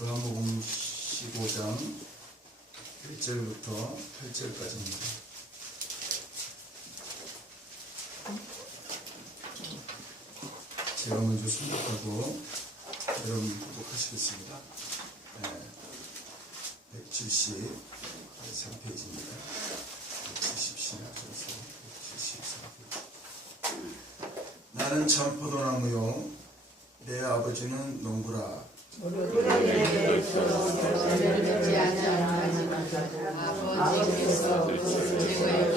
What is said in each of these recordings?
요한복음 15장 1절부터 8절까지입니다. 제가 먼저 순독하고 여러분 구독하시겠습니다. 173페이지입니다. 170시나 173페이지. 나는 참 포도나무요 내 아버지는 농부라. 아버지께서 그것을 제거해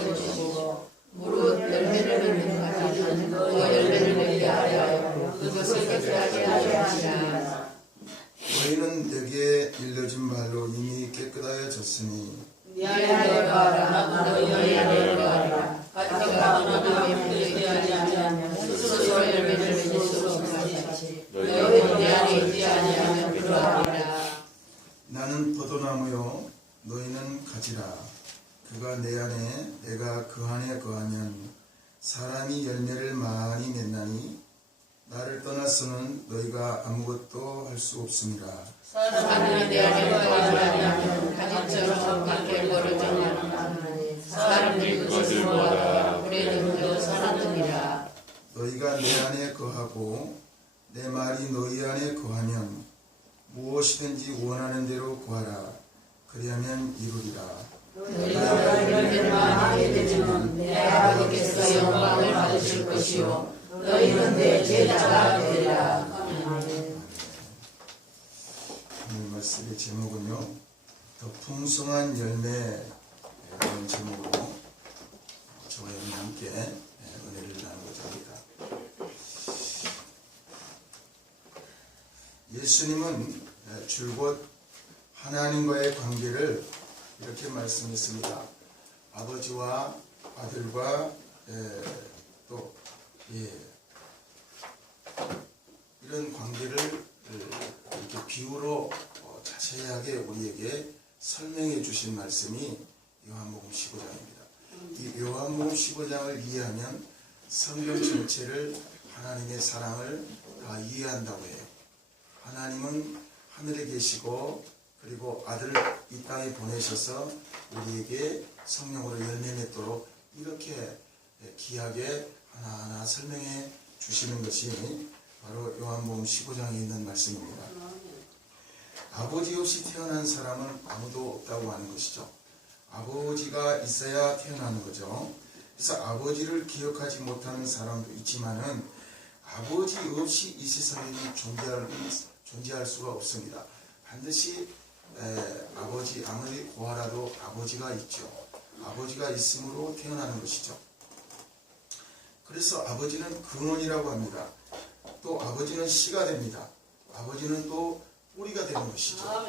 무릇 열매를 맺는 가지는 더 열매를 맺게 하여 그것을 깨끗하게 하시니라. 너희는 내게 일러진 말로 이미 깨끗하여졌으니 미안하여라 너희 안에 들어가라. 가지가 너희 물에 하지 아니하면 스스로 열매를 맺을 수 없으니 너희도 내 안에 있지 아니하면 그러하리라. 나는 포도나무요 너희는 가지라. 그가 내 안에 내가 그 안에 거하면 사람이 열매를 많이 맺나니 나를 떠나서는 너희가 아무것도 할 수 없음이라. 사람이 내 안에 거하지 아니하면 가지처럼 밖에 벌어지냐. 사람들이 그것을 보아라. 그래도 그저 살았느니라. 너희가 내 안에 거하고 내 말이 너희 안에 거하면 무엇이든지 원하는 대로 구하라. 그리하면 이루리라. 너희가 열매를 많이 맺으면 내 아버지께서 영광을 받으실 것이요 너희는 내 제자가 되리라. 오늘 말씀의 제목은요, 더 풍성한 열매라는 제목으로 저와 여러분 함께 은혜를 나누고자 합니다. 예수님은 줄곧 하나님과의 관계를 이렇게 말씀했습니다. 아버지와 아들과 또 이런 관계를 이렇게 비유로 자세하게 우리에게 설명해 주신 말씀이 요한복음 15장입니다. 이 요한복음 15장을 이해하면 성경 전체를 하나님의 사랑을 다 이해한다고 해요. 하나님은 하늘에 계시고 그리고 아들을 이 땅에 보내셔서 우리에게 성령으로 열매 맺도록 이렇게 귀하게 하나하나 설명해 주시는 것이 바로 요한복음 15장에 있는 말씀입니다. 아버지 없이 태어난 사람은 아무도 없다고 하는 것이죠. 아버지가 있어야 태어나는 거죠. 그래서 아버지를 기억하지 못하는 사람도 있지만은 아버지 없이 이 세상에는 존재할 수가 없습니다. 반드시 아버지 아무리 고아라도 아버지가 있죠. 아버지가 있으므로 태어나는 것이죠. 그래서 아버지는 근원이라고 합니다. 또 아버지는 씨가 됩니다. 아버지는 또 뿌리가 되는 것이죠.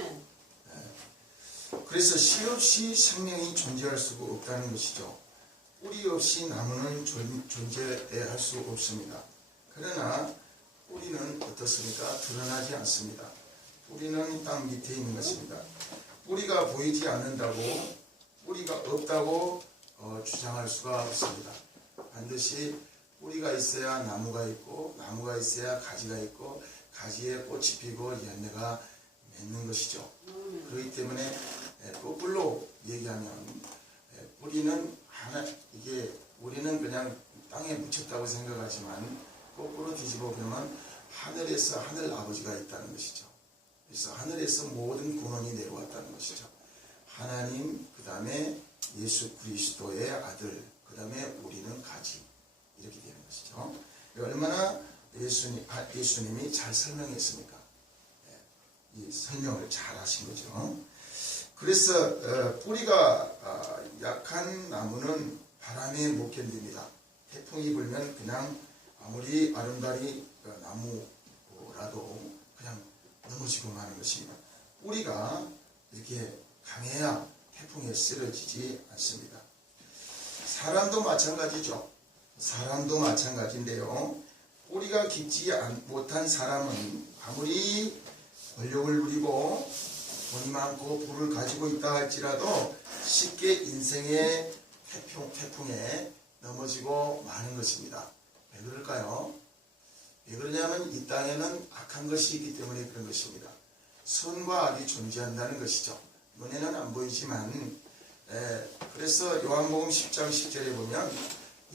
그래서 씨 없이 생명이 존재할 수가 없다는 것이죠. 뿌리 없이 나무는 존재할 수 없습니다. 그러나 뿌리는 어떻습니까? 드러나지 않습니다. 뿌리는 땅 밑에 있는 것입니다. 뿌리가 보이지 않는다고 뿌리가 없다고 주장할 수가 없습니다. 반드시 뿌리가 있어야 나무가 있고 나무가 있어야 가지가 있고 가지에 꽃이 피고 열매가 맺는 것이죠. 그렇기 때문에 거꾸로 얘기하면 뿌리는 우리는 그냥 땅에 묻혔다고 생각하지만 거꾸로 뒤집어 보면 하늘에서 하늘 아버지가 있다는 것이죠. 그래서 하늘에서 모든 근원이 내려왔다는 것이죠. 하나님, 그 다음에 예수 그리스도의 아들, 그 다음에 우리는 가지, 이렇게 되는 것이죠. 얼마나 예수님이 잘 설명했습니까? 이 설명을 잘 하신 거죠. 그래서 뿌리가 약한 나무는 바람에 못 견딥니다. 태풍이 불면 그냥 아무리 아름다리 나무라도 그냥 넘어지고 마는 것입니다. 뿌리가 이렇게 강해야 태풍에 쓰러지지 않습니다. 사람도 마찬가지죠. 사람도 마찬가지인데요. 뿌리가 깊지 못한 사람은 아무리 권력을 누리고 돈이 많고 부를 가지고 있다 할지라도 쉽게 인생의 태풍에 넘어지고 마는 것입니다. 왜 그럴까요? 왜 그러냐면 이 땅에는 악한 것이 있기 때문에 그런 것입니다. 선과 악이 존재한다는 것이죠. 눈에는 안 보이지만 그래서 요한복음 10장 10절에 보면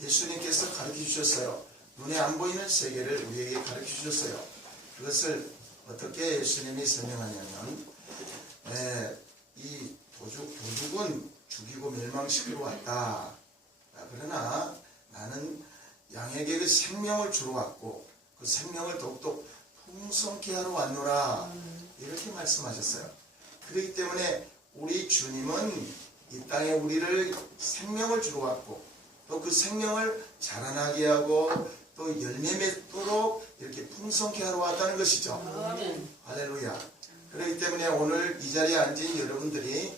예수님께서 가르쳐 주셨어요. 눈에 안 보이는 세계를 우리에게 가르쳐 주셨어요. 그것을 어떻게 예수님이 설명하냐면 이 도둑은 죽이고 멸망시키러 왔다. 그러나 나는 양에게 그 생명을 주러 왔고 그 생명을 더욱더 풍성케 하러 왔노라. 이렇게 말씀하셨어요. 그렇기 때문에 우리 주님은 이 땅에 우리를 생명을 주러 왔고 또 그 생명을 자라나게 하고 또 열매 맺도록 이렇게 풍성케 하러 왔다는 것이죠. 아멘. 할렐루야. 그렇기 때문에 오늘 이 자리에 앉은 여러분들이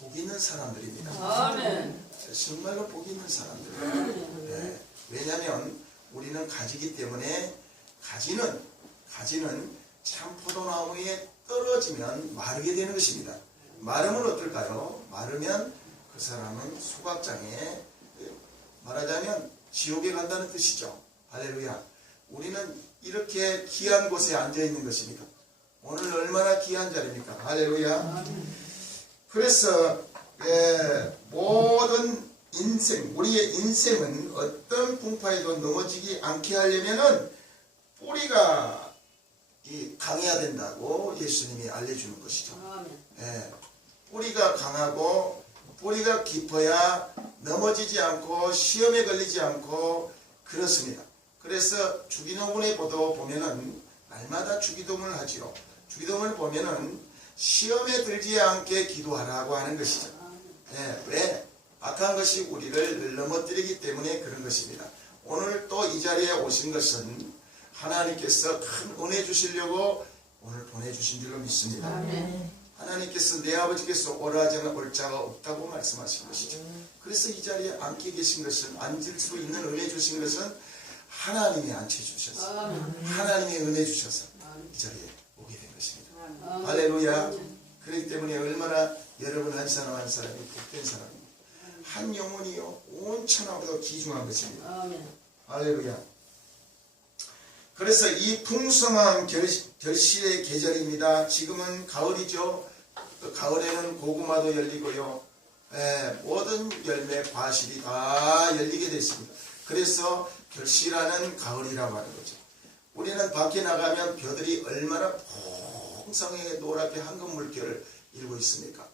복 있는 사람들입니다. 아멘. 정말로 복 있는 사람들입니다. 네. 왜냐하면 우리는 가지기 때문에 가지는 참 포도나무에 떨어지면 마르게 되는 것입니다. 마르면 어떨까요? 마르면 그 사람은 소각장에 말하자면 지옥에 간다는 뜻이죠. 할렐루야. 우리는 이렇게 귀한 곳에 앉아 있는 것입니다. 오늘 얼마나 귀한 자리입니까? 할렐루야. 그래서 모든 우리의 인생은 어떤 풍파에도 넘어지지 않게 하려면은 뿌리가 강해야 된다고 예수님이 알려주는 것이죠. 뿌리가 강하고 뿌리가 깊어야 넘어지지 않고 시험에 걸리지 않고 그렇습니다. 그래서 주기도문에 보면은 날마다 주기도문을 하지요. 주기도문을 보면은 시험에 들지 않게 기도하라고 하는 것이죠. 왜? 악한 것이 우리를 늘 넘어뜨리기 때문에 그런 것입니다. 오늘 또 이 자리에 오신 것은 하나님께서 큰 은혜 주시려고 오늘 보내주신 줄로 믿습니다. 하나님께서 내 아버지께서 오라 하자는 올 자가 없다고 말씀하신 것이죠. 그래서 이 자리에 앉게 계신 것은 앉을 수 있는 은혜 주신 것은 하나님이 앉혀주셔서 하나님의 은혜 주셔서 이 자리에 오게 된 것입니다. 할렐루야. 그렇기 때문에 얼마나 여러분 한 사람 한 사람이 복된 사람입니다. 한 영혼이요 온 천하보다 귀중한 것입니다. 할렐루야. 그래서 이 풍성한 결실의 계절입니다. 지금은 가을이죠. 가을에는 고구마도 열리고요. 모든 열매, 과실이 다 열리게 됐습니다. 그래서 결실하는 가을이라고 하는 거죠. 우리는 밖에 나가면 벼들이 얼마나 풍성하게 노랗게 황금 물결을 일고 있습니까?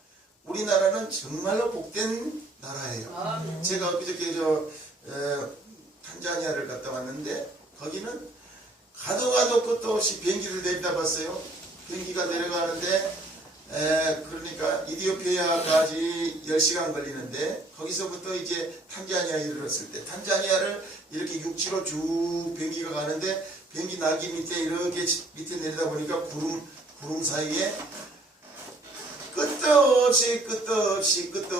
우리나라는 정말로 복된 나라예요. 제가 엊그저께 탄자니아를 갔다 왔는데 거기는 가도 끝도 없이 비행기를 내리다 봤어요. 비행기가 내려가는데 그러니까 이디오피아까지 10시간 걸리는데 거기서부터 이제 탄자니아에 이르렀을 때 탄자니아를 이렇게 육지로 쭉 비행기가 가는데 비행기 날개 밑에 이렇게 밑에 내리다 보니까 구름 사이에 끝도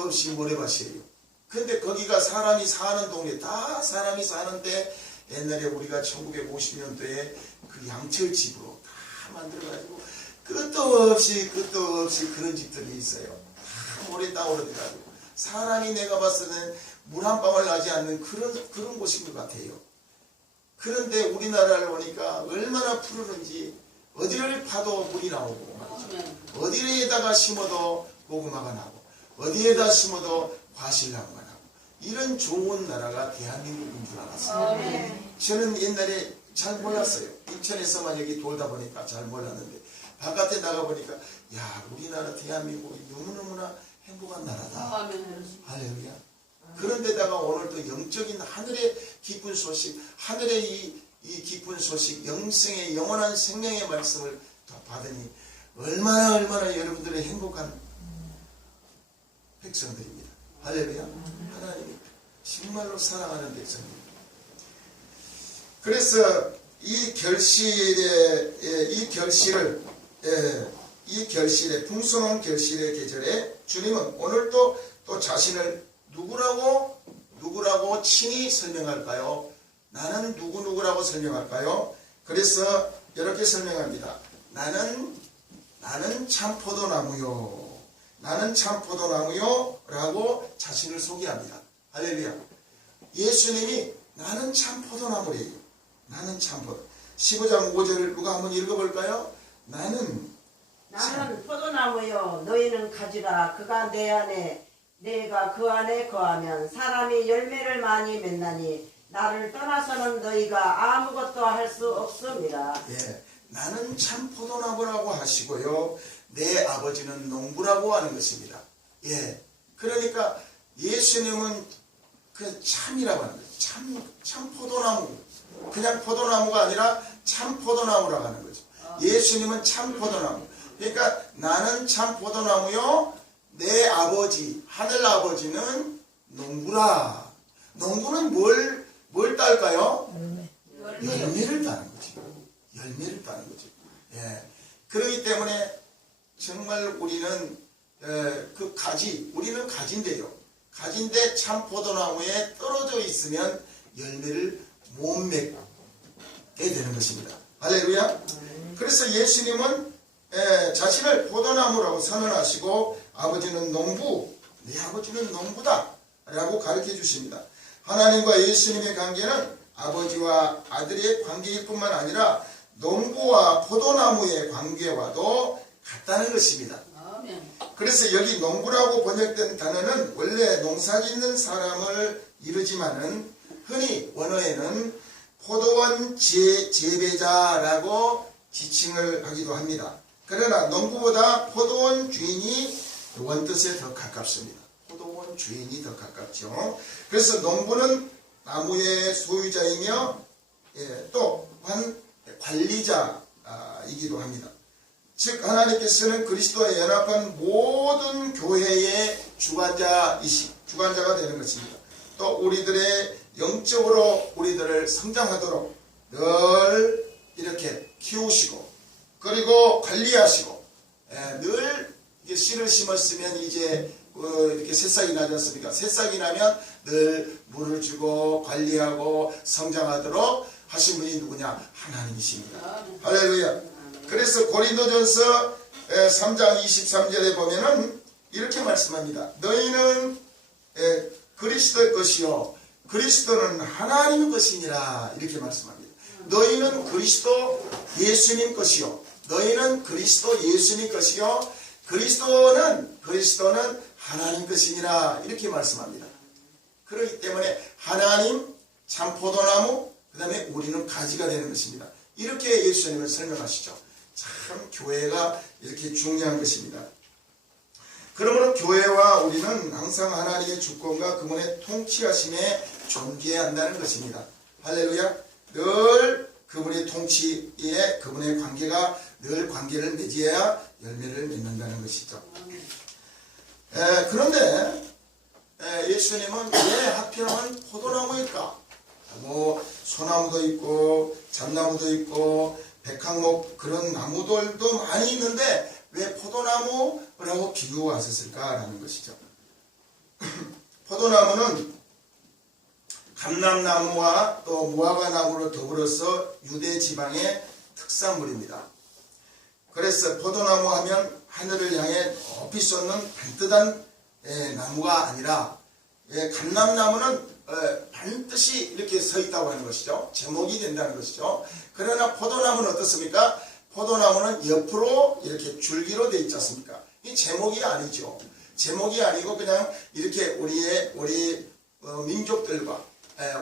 없이 모래밭이에요. 근데 거기가 사람이 사는 동네, 다 사람이 사는데 옛날에 우리가 1950년도에 그 양철집으로 다 만들어가지고 끝도 없이 그런 집들이 있어요. 다 모래 땅으로 돼가지고 사람이 내가 봤을 때는 물 한 방울 나지 않는 그런 곳인 것 같아요. 그런데 우리나라를 오니까 얼마나 푸르는지 어디를 파도 물이 나오고 말이죠. 어디에다가 심어도 고구마가 나고 어디에다 심어도 과실나무가 나고 이런 좋은 나라가 대한민국인 줄 알았어요. 저는 옛날에 잘 몰랐어요. 인천에서만 여기 돌다 보니까 잘 몰랐는데 바깥에 나가보니까 야 우리나라 대한민국이 너무너무나 행복한 나라다. 할렐루야. 그런데다가 오늘도 영적인 하늘의 기쁜 소식, 하늘의 이 기쁜 소식, 영생의 영원한 생명의 말씀을 받으니 얼마나 여러분들의 행복한 백성들입니다. 할렐루야. 하나님이 정말로 사랑하는 백성입니다. 그래서 이 결실의 풍성한 결실의 계절에 주님은 오늘도 또 자신을 누구라고 친히 설명할까요? 나는 누구라고 설명할까요? 그래서 이렇게 설명합니다. 나는 참포도나무요. 나는 참포도나무요. 라고 자신을 소개합니다. 할렐루야. 예수님이 나는 참포도나무래요. 나는 참포도. 15장 5절을 누가 한번 읽어볼까요? 나는 나는 포도나무요 너희는 가지라. 그가 내 안에 내가 그 안에 거하면 사람이 열매를 많이 맺나니 나를 떠나서는 너희가 아무것도 할 수 없습니다. 예, 나는 참 포도나무라고 하시고요, 내 아버지는 농부라고 하는 것입니다. 예, 그러니까 예수님은 그 참이라고 하는 거죠. 참 포도나무. 그냥 포도나무가 아니라 참 포도나무라고 하는 거죠. 예수님은 참 포도나무. 그러니까 나는 참 포도나무요, 내 아버지, 하늘 아버지는 농부라. 농부는 뭘 딸까요? 열매를 따는 거죠. 열매를 따는 거죠. 예. 그렇기 때문에 정말 우리는 그 가지, 우리는 가지인데요. 가지인데 참 포도나무에 떨어져 있으면 열매를 못 맺게 되는 것입니다. 할렐루야. 그래서 예수님은 자신을 포도나무라고 선언하시고 아버지는 농부, 내 아버지는 농부다 라고 가르쳐 주십니다. 하나님과 예수님의 관계는 아버지와 아들의 관계일 뿐만 아니라 농부와 포도나무의 관계와도 같다는 것입니다. 아멘. 그래서 여기 농부라고 번역된 단어는 원래 농사 짓는 사람을 이르지만은 흔히 원어에는 포도원 재배자라고 지칭을 하기도 합니다. 그러나 농부보다 포도원 주인이 원뜻에 더 가깝습니다. 포도원 주인이 더 가깝죠. 그래서 농부는 나무의 소유자이며 또한 관리자이기도 합니다. 즉 하나님께서는 그리스도와 연합한 모든 교회의 주관자가 되는 것입니다. 또 우리들의 영적으로 우리들을 성장하도록 늘 이렇게 키우시고 그리고 관리하시고 늘 이렇게 씨를 심었으면 이제 이렇게 새싹이 나지 않습니까? 새싹이 나면 늘 물을 주고 관리하고 성장하도록 하신 분이 누구냐? 하나님이십니다. 할렐루야. 그래서 고린도전서 3장 23절에 보면은 이렇게 말씀합니다. 너희는 그리스도의 것이요 그리스도는 하나님의 것이니라 이렇게 말씀합니다. 너희는 그리스도 예수님 것이요 너희는 그리스도 예수님 것이요 그리스도는 하나님 것이니라 이렇게 말씀합니다. 그렇기 때문에 하나님 참 포도나무 그 다음에 우리는 가지가 되는 것입니다. 이렇게 예수님을 설명하시죠. 참 교회가 이렇게 중요한 것입니다. 그러므로 교회와 우리는 항상 하나님의 주권과 그분의 통치하심에 존귀해야 한다는 것입니다. 할렐루야. 늘 그분의 통치에 그분의 관계가 늘 관계를 맺어야 열매를 맺는다는 것이죠. 그런데 예수님은 왜 하필이면 포도나무일까? 뭐 소나무도 있고 잣나무도 있고 백항목 그런 나무들도 많이 있는데 왜 포도나무라고 비교하셨을까라는 것이죠. 포도나무는 감람나무와 또 무화과나무로 더불어서 유대 지방의 특산물입니다. 그래서 포도나무 하면 하늘을 향해 높이 솟는 반듯한 나무가 아니라 감람나무는 반드시 이렇게 서 있다고 하는 것이죠. 제목이 된다는 것이죠. 그러나 포도나무는 어떻습니까? 포도나무는 옆으로 이렇게 줄기로 되어 있지 않습니까? 이 제목이 아니죠. 제목이 아니고 그냥 이렇게 우리 민족들과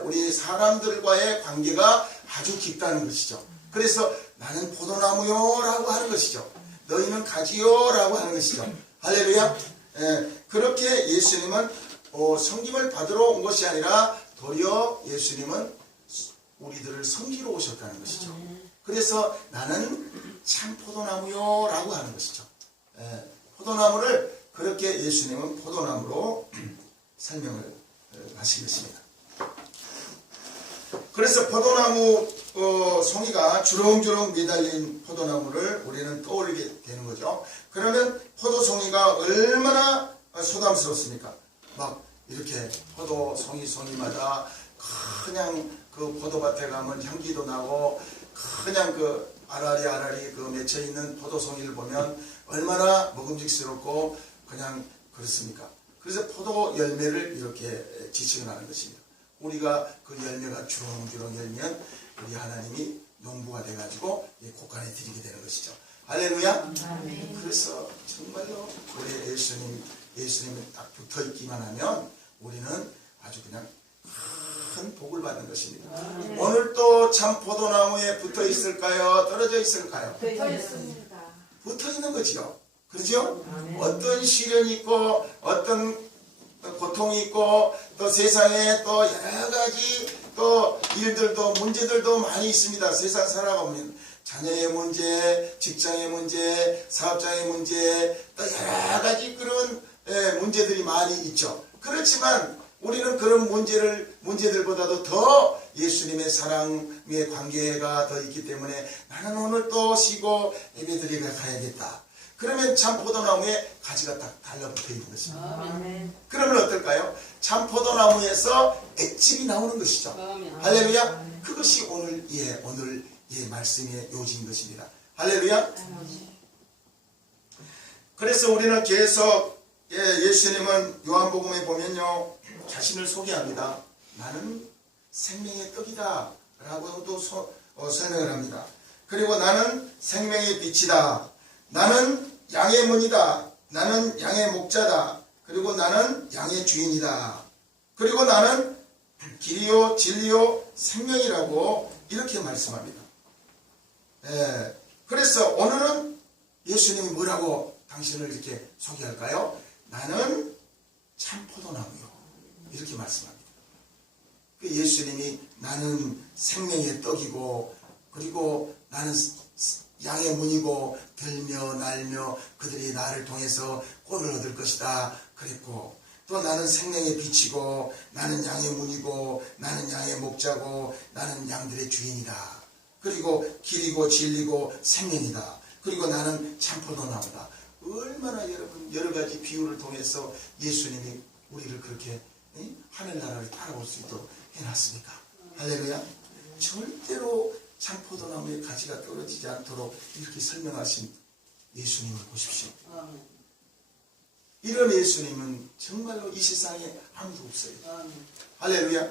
우리 사람들과의 관계가 아주 깊다는 것이죠. 그래서 나는 포도나무요 라고 하는 것이죠. 너희는 가지요 라고 하는 것이죠. 할렐루야. 그렇게 예수님은 섬김을 받으러 온 것이 아니라 도리어 예수님은 우리들을 섬기러 오셨다는 것이죠. 그래서 나는 참 포도나무요 라고 하는 것이죠. 포도나무를 그렇게 예수님은 포도나무로 설명을 하신 것입니다. 그래서 포도나무 송이가 주렁주렁 매달린 포도나무를 우리는 떠올리게 되는 거죠. 그러면 포도송이가 얼마나 소담스럽습니까? 막 이렇게 포도송이마다 그냥 그 포도밭에 가면 향기도 나고 그냥 그 아라리 그 맺혀 있는 포도송이를 보면 얼마나 먹음직스럽고 그냥 그렇습니까? 그래서 포도 열매를 이렇게 지칭을 하는 것입니다. 우리가 그 열매가 주렁주렁 열면 우리 하나님이 농부가 돼가지고 곡간에 드리게 되는 것이죠. 할렐루야. 그래서 정말로 우리 예수님이 딱 붙어 있기만 하면 우리는 아주 그냥 큰 복을 받는 것입니다. 오늘 또 참 포도나무에 붙어 있을까요? 떨어져 있을까요? 붙어 있는 거지요. 그렇죠? 어떤 시련이 있고 어떤 고통이 있고 또 세상에 또 여러 가지 또 일들도 문제들도 많이 있습니다. 세상 살아가면 자녀의 문제, 직장의 문제, 사업장의 문제, 또 여러 가지 그런 문제들이 많이 있죠. 그렇지만 우리는 그런 문제들보다도 더 예수님의 사랑의 관계가 더 있기 때문에 나는 오늘 또 쉬고 예배드리러 가야겠다. 그러면 참 포도나무에 가지가 딱 달라붙어 있는 것입니다. 그러면 어떨까요? 참 포도나무에서 액집이 나오는 것이죠. 할렐루야. 그것이 오늘 말씀의 요지인 것입니다. 할렐루야. 그래서 우리는 계속 예수님은 요한복음에 보면요 자신을 소개합니다. 나는 생명의 떡이다 라고도 설명을 합니다. 그리고 나는 생명의 빛이다. 나는 양의 문이다. 나는 양의 목자다. 그리고 나는 양의 주인이다. 그리고 나는 길이요 진리요 생명이라고 이렇게 말씀합니다. 그래서 오늘은 예수님이 뭐라고 당신을 이렇게 소개할까요? 나는 참 포도나무요. 이렇게 말씀합니다. 예수님이 나는 생명의 떡이고 그리고 나는 양의 문이고 들며 날며 그들이 나를 통해서 꼴을 얻을 것이다 그랬고 또 나는 생명의 빛이고 나는 양의 문이고 나는 양의 목자고 나는 양들의 주인이다. 그리고 길이고 진리고 생명이다. 그리고 나는 참 포도나무다. 얼마나 여러분 여러 가지 비유를 통해서 예수님이 우리를 그렇게 하늘나라를 따라올 수 있도록 해놨습니까? 할렐루야. 절대로 참 포도나무의 가지가 떨어지지 않도록 이렇게 설명하신 예수님을 보십시오. 이런 예수님은 정말로 이 세상에 아무도 없어요. 할렐루야.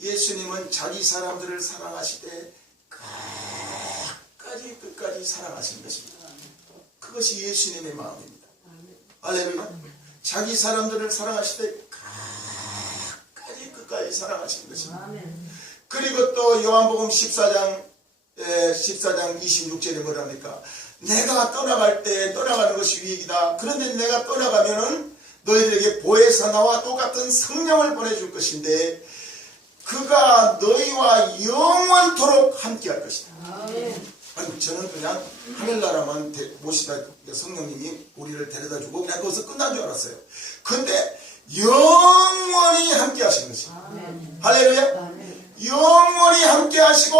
예수님은 자기 사람들을 사랑하시되 끝까지 사랑하신 것입니다. 그것이 예수님의 마음입니다. 할렐루야. 자기 사람들을 사랑하시되 끝까지 사랑하신 것입니다. 그리고 또 요한복음 14장 26절에 뭐랍니까? 내가 떠나갈 때 떠나가는 것이 유익이다. 그런데 내가 떠나가면은 너희들에게 보혜사 나와 똑같은 성령을 보내줄 것인데 그가 너희와 영원토록 함께할 것이다. 아니, 저는 그냥 하늘나라만 모시다 성령님이 우리를 데려다주고 그냥 거기서 끝난 줄 알았어요. 근데 영원히 함께 하시는 것입니다. 할렐루야. 영원히 함께 하시고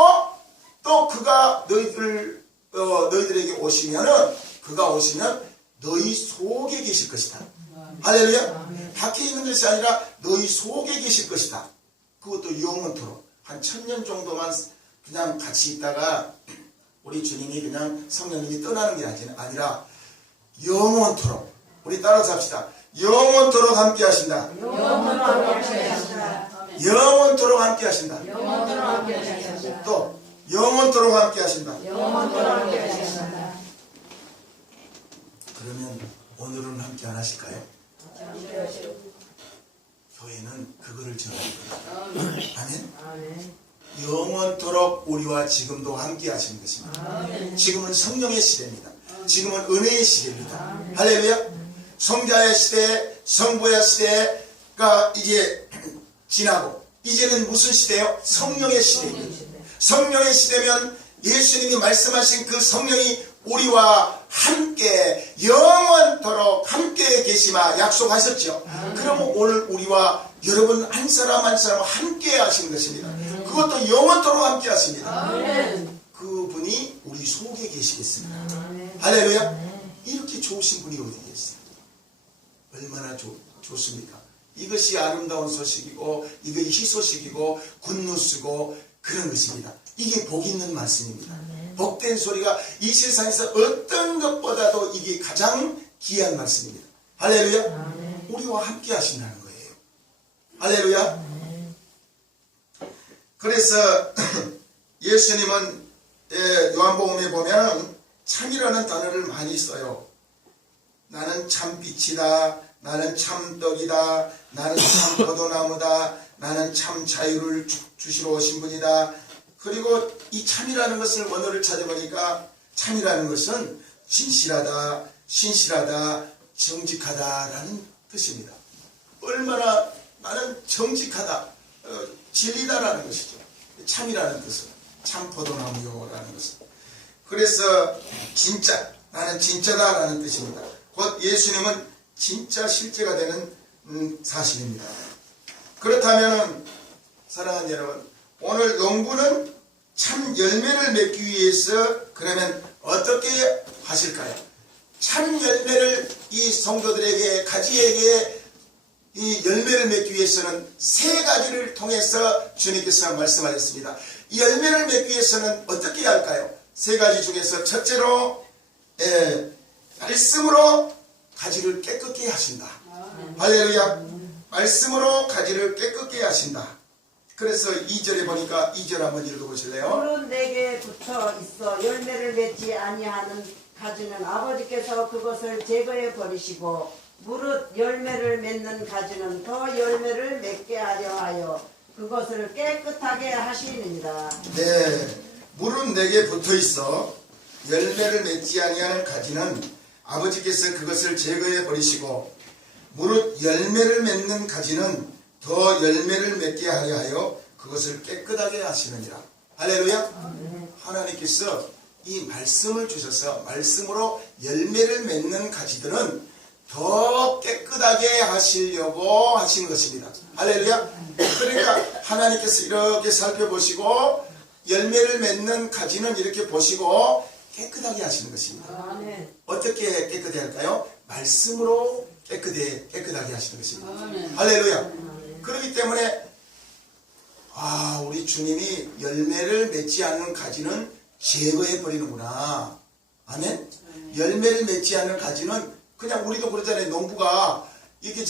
또 그가 너희들에게 오시면은 그가 오시면 너희 속에 계실 것이다. 할렐루야. 밖에 있는 것이 아니라 너희 속에 계실 것이다. 그것도 영원토록 한 1000년 정도만 그냥 같이 있다가 우리 주님이 그냥 성령님이 떠나는 게 아니라 영원토록 우리 따라서 합시다. 영원토록 함께 하신다. 영원토록 함께 하신다. 또 영원토록 함께 하신다. 그러면 오늘은 함께 안 하실까요? 교회는 그거를 전합니다. 아멘. 영원토록 우리와 지금도 함께 하시는 것입니다. 지금은 성령의 시대입니다. 지금은 은혜의 시대입니다. 할렐루야. 성자의 시대, 성부의 시대가 이제 지나고 이제는 무슨 시대요? 성령의 시대입니다. 성령의 시대면 예수님이 말씀하신 그 성령이 우리와 함께 영원토록 함께 계시마 약속하셨죠. 그러면 오늘 우리와 여러분 한 사람 한 사람 함께 하시는 것입니다. 그것도 영원토록 함께 하십니다. 그분이 우리 속에 계시겠습니다. 할렐루야. 이렇게 좋으신 분이 어디 계세요? 얼마나 좋습니까? 이것이 아름다운 소식이고 이것이 희소식이고 굿뉴스고 그런 것입니다. 이게 복 있는 말씀입니다. 복된 소리가 이 세상에서 어떤 것보다도 이게 가장 귀한 말씀입니다. 할렐루야. 우리와 함께 하신다는 거예요. 할렐루야. 그래서 예수님은 요한복음에 보면 참이라는 단어를 많이 써요. 나는 참 빛이다. 나는 참 떡이다. 나는 참 포도나무다. 나는 참 자유를 주시러 오신 분이다. 그리고 이 참이라는 것을 원어를 찾아보니까 참이라는 것은 진실하다, 신실하다, 정직하다라는 뜻입니다. 얼마나 나는 정직하다, 진리다라는 것이죠. 참이라는 뜻은 참 포도나무요라는 것은. 그래서 진짜, 나는 진짜다라는 뜻입니다. 곧 예수님은 진짜 실제가 되는 사실입니다. 그렇다면 사랑하는 여러분, 오늘 농부는 참 열매를 맺기 위해서 그러면 어떻게 하실까요? 참 열매를 이 성도들에게, 가지에게 이 열매를 맺기 위해서는 세 가지를 통해서 주님께서 말씀하셨습니다. 이 열매를 맺기 위해서는 어떻게 해야 할까요? 세 가지 중에서 첫째로 말씀으로 가지를 깨끗게 하신다. 할렐루야. 말씀으로 가지를 깨끗게 하신다. 그래서 2절에 보니까 2절 한번 읽어보실래요? 무릇 내게 붙어 있어 열매를 맺지 아니하는 가지는 아버지께서 그것을 제거해 버리시고 무릇 열매를 맺는 가지는 더 열매를 맺게 하려 하여 그것을 깨끗하게 하시느니라. 네, 무릇 내게 붙어 있어 열매를 맺지 아니하는 가지는 아버지께서 그것을 제거해 버리시고 무릇 열매를 맺는 가지는 더 열매를 맺게 하려 하여 그것을 깨끗하게 하시느니라. 할렐루야. 하나님께서 이 말씀을 주셔서 말씀으로 열매를 맺는 가지들은 더 깨끗하게 하시려고 하시는 것입니다. 할렐루야. 그러니까 하나님께서 이렇게 살펴보시고 열매를 맺는 가지는 이렇게 보시고 깨끗하게 하시는 것입니다. 아멘. 어떻게 깨끗해 할까요? 말씀으로 깨끗하게 하시는 것입니다. 아멘. 할렐루야. 그렇기 때문에 우리 주님이 열매를 맺지 않는 가지는 제거해 버리는구나. 아멘. 열매를 맺지 않는 가지는 그냥 우리도 그러잖아요. 농부가 이렇게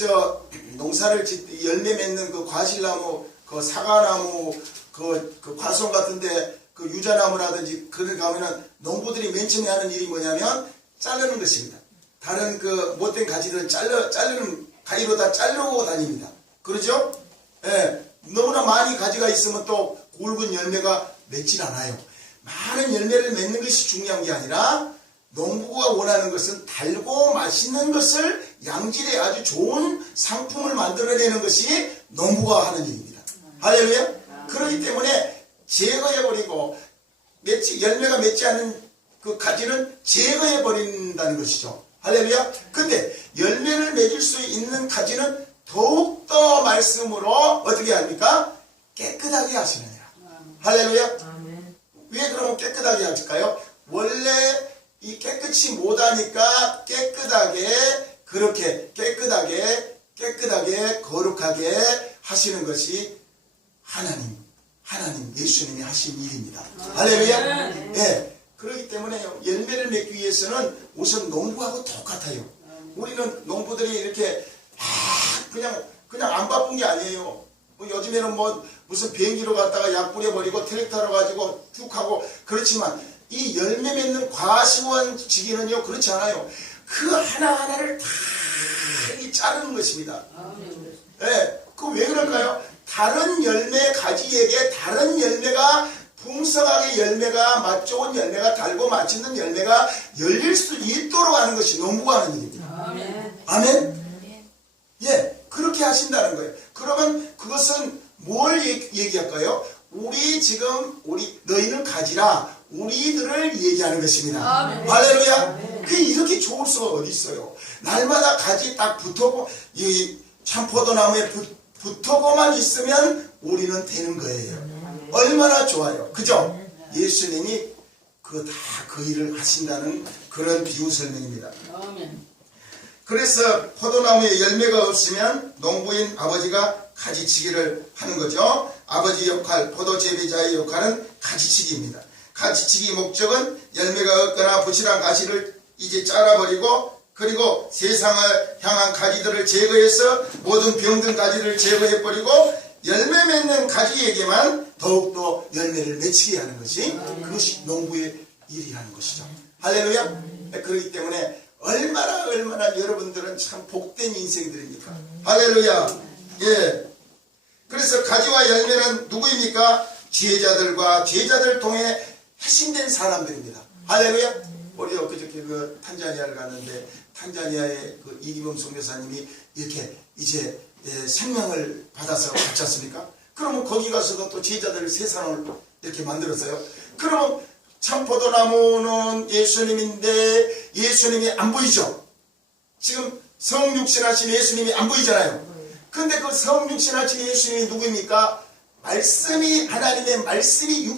농사를 열매 맺는 그 과실나무, 그 사과나무, 그 과수원 같은데 그 유자나무라든지 그를 가면은 농부들이 맨 처음에 하는 일이 뭐냐면 자르는 것입니다. 다른 그 못된 가지를 자르는 가위로 다 자르고 다닙니다. 그러죠? 예. 너무나 많이 가지가 있으면 또 굵은 열매가 맺질 않아요. 많은 열매를 맺는 것이 중요한 게 아니라 농부가 원하는 것은 달고 맛있는 것을 양질의 아주 좋은 상품을 만들어내는 것이 농부가 하는 일입니다. 할렐루야. 그렇기 때문에 제거해버리고 열매가 맺지 않는 그 가지는 제거해버린다는 것이죠. 할렐루야. 근데 열매를 맺을 수 있는 가지는 더욱더 말씀으로 어떻게 합니까? 깨끗하게 하시느니라. 할렐루야. 왜 그러면 깨끗하게 하실까요? 원래 이 깨끗이 못하니까 그렇게 깨끗하게 거룩하게 하시는 것이 하나님 예수님이 하신 일입니다. 할렐루야. 예. 그렇기 때문에 열매를 맺기 위해서는 우선 농부하고 똑같아요. 우리는 농부들이 이렇게 그냥 안 바쁜 게 아니에요. 요즘에는 무슨 비행기로 갔다가 약 뿌려버리고 트랙터로 가지고 쭉 하고 그렇지만 이 열매 맺는 과수원 지기는요 그렇지 않아요. 그 하나하나를 다 자르는 것입니다. 예, 그 왜 그럴까요? 다른 열매 가지에게 다른 열매가 풍성하게 열매가 맛 좋은 열매가 달고 맛있는 열매가 열릴 수 있도록 하는 것이 농부가 하는 일입니다. 아멘. 예, 그렇게 하신다는 거예요. 그러면 그것은 뭘 얘기할까요? 너희는 가지라 우리들을 얘기하는 것입니다. 할렐루야. 그게 이렇게 좋을 수가 어디 있어요? 날마다 가지 딱 붙어고 이 참포도나무에 붙어고만 있으면 우리는 되는 거예요. 얼마나 좋아요. 그죠? 예수님이 그 일을 하신다는 그런 비유 설명입니다. 그래서 포도나무에 열매가 없으면 농부인 아버지가 가지치기를 하는 거죠. 아버지 역할, 포도 재배자의 역할은 가지치기입니다. 가지치기 목적은 열매가 없거나 부실한 가지를 이제 잘라버리고 그리고 세상을 향한 가지들을 제거해서 모든 병든 가지를 제거해버리고 열매 맺는 가지에게만 더욱더 그리고 열매를 맺히게 하는 것이 그것이 농부의 일이라는 것이죠. 할렐루야. 그렇기 때문에 얼마나 여러분들은 참 복된 인생들입니까? 할렐루야. 예. 그래서 가지와 열매는 누구입니까? 지혜자들과 지혜자들을 통해 핵심된 사람들입니다. 할렐루야. 우리 엊그저께 그 탄자니아를 갔는데 탄자니아의 그 이기범 선교사님이 이렇게 이제 생명을 받아서 갔지 않습니까? 그러면 거기 가서도 또 지혜자들을 세상을 이렇게 만들었어요. 그러면 참포도나무는 예수님인데 예수님이 안 보이죠? 지금 성육신하신 예수님이 안 보이잖아요. 근데 그 성육신하신 예수님이 누구입니까? 말씀이 하나님의 말씀이